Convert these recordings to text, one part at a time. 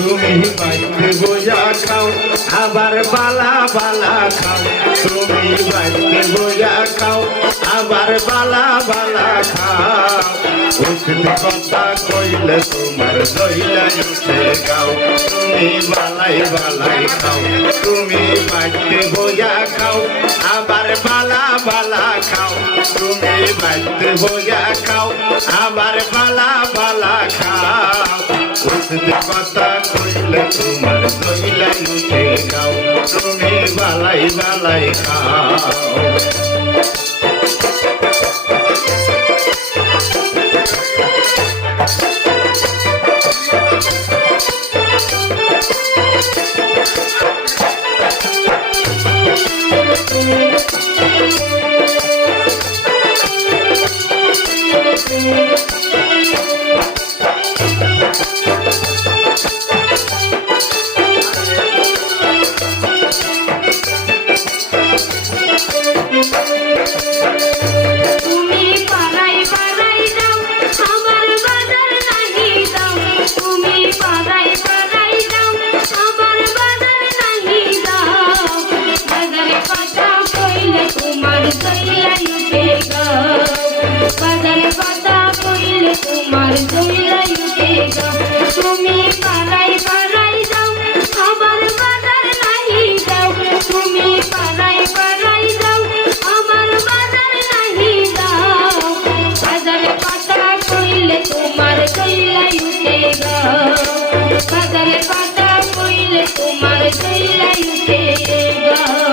তুমি বাইতে বোঝা খাও আবার বালা বালা খাও তুমি বাইতে বোঝা খাও আবার বালা বালা খাও উঠতে কথা কইলে তোমার দইলাই উঠে গাও তুমি বালাই বালাই খাও তুমি বাইতে বোঝা খাও আবার বালা বালা খাও তুমি বাইতে বোঝা খাও আবার বালা বালা খাও উঠতে কথা কইলে তোমার দইলাই উঠে গাও তুমি বালাই বালাই খাও তোমার দইলাই উঠে গাও তুমি পাড়াই পাড়াই যাও আমার বাজার নাহি যাও তুমি পাড়াই পাড়াই যাও আমার বাজার নাহি যাও বাজারে পাতা কইলে তোমার দইলাই উঠে গাও বাজারে পাতা কইলে তোমার দইলাই উঠে গাও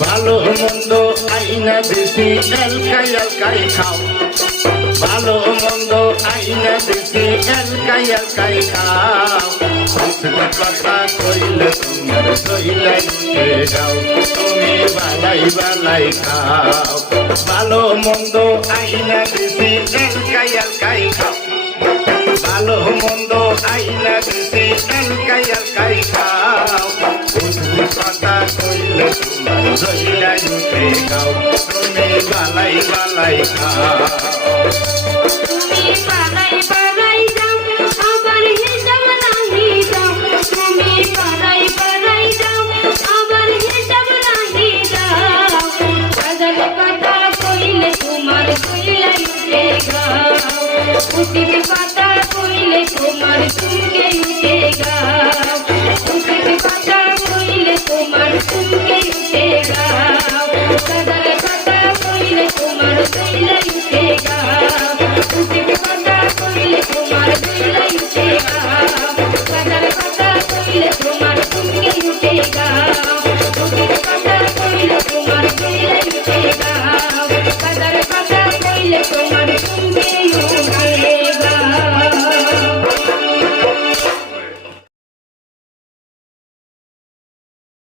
ভালো মন্দ আইনা দেশি এলকাই এলকাই খাও ভালো মন্দ আইনা দেশি এলকাই এলকাই খাও কথা কইলে তোমার দইলাই উঠে গাও তুমি বালাই বালাই খাও ভালো মন্দ আইনা দেশি এলকাই এলকাই খাও ভালো মন্দ আইনা দেশি এলকাই এলকাই খাও কথা কইলে তোমার দইলাই উঠে গাও তুমি বালাই বালাই খাও তুমি পাড়াই পাড়াই যাও আবার হিসাব নাহি যাও তুমি পাড়াই পাড়াই যাও আবার হিসাব নাহি যাও বাজারে পাতা কইলে তোমার দইলাই উঠে গাও উঠিতে পাতা কইলে তোমার চুমকে উঠে গাও উঠিতে পাতা কইলে তোমার চুমকে উঠে গাও বাজারে পাতা কইলে তোমার দইলাই উঠে গাও উঠিতে পাতা কইলে তোমার দইলাই উঠে গাও বাজারে পাতা কইলে তোমার চুমকে উঠে গাও উঠিতে পাতা কইলে তোমার দইলাই উঠে গাও বাজারে পাতা কইলে তোমার